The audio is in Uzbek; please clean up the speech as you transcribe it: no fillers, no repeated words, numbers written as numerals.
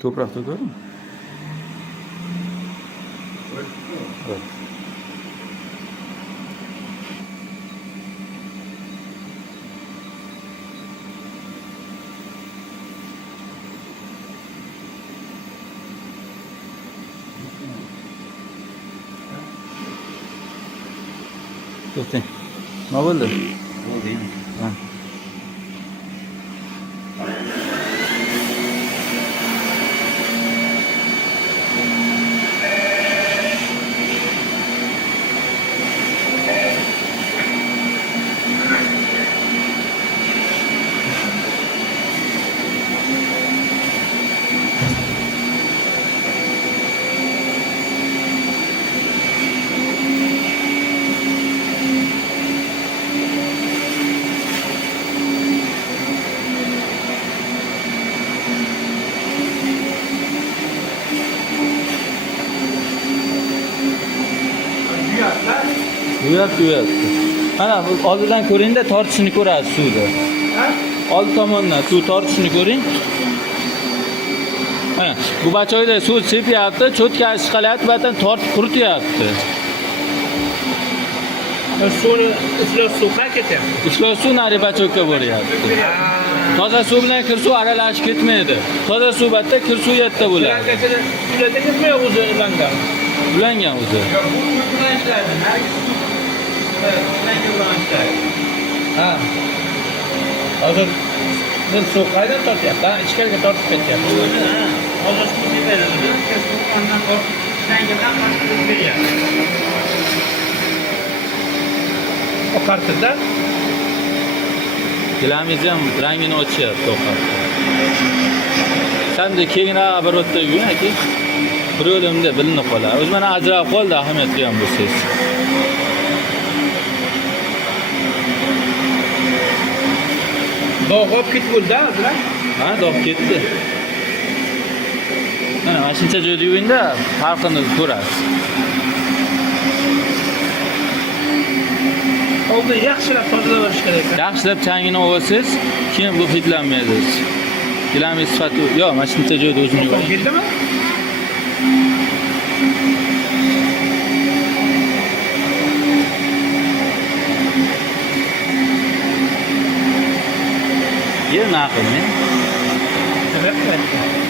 Toprak döküyorum. Evet. To'xtang. Nima bo'ldi? Bo'ldi. Ha. Uyat. Mana bu oldidan ko'ring-da, tortishini ko'rasiz suvda. Old tomondan suv tortishini ko'ring. Ha, bu bachoyda suv sepyapti, cho'tkasi chiqalyapti, batan tortib qurityapti. Suvni iflos suv qayerga ketyapti? Iflos suv nari bachokka bo'lyapti. Toza suv bilan kir suv aralashib ketmaydi. Toza suv batda kir suv yerda bo'ladi. Ularda ketmay o'zi ulangan. Ulangan o'zi. Bilan ishlaydi. Ha. Hozir bir suv qaydan tortyapti? Ichkariga tortib ketyapti. Hozir suv beradi. Ondan tortib tangadan qattiq beryapti. O kartida Gilamizni ham rangini ochyapti to'xtab. Sanda kengroq bir o'tda yurgan aka. Bir o'limda bilinib qoladi. O'zi mana ajrab qoldi, ahamiyatli ham bo'lsangiz. dog' olib ketib bo'ldi hozir. Ha, dog' ketdi. Mana shuncha joyda yuringda farqini ko'rasiz. Oldin yaxshilab tozalash kerak. Yaxshilab changini olsangiz, keyin bu hidlanmaydi. Gilamiz sifati yo'q, mana shuncha joyda o'zim yo'q. Keldimi? Yer naqlmi? Evet.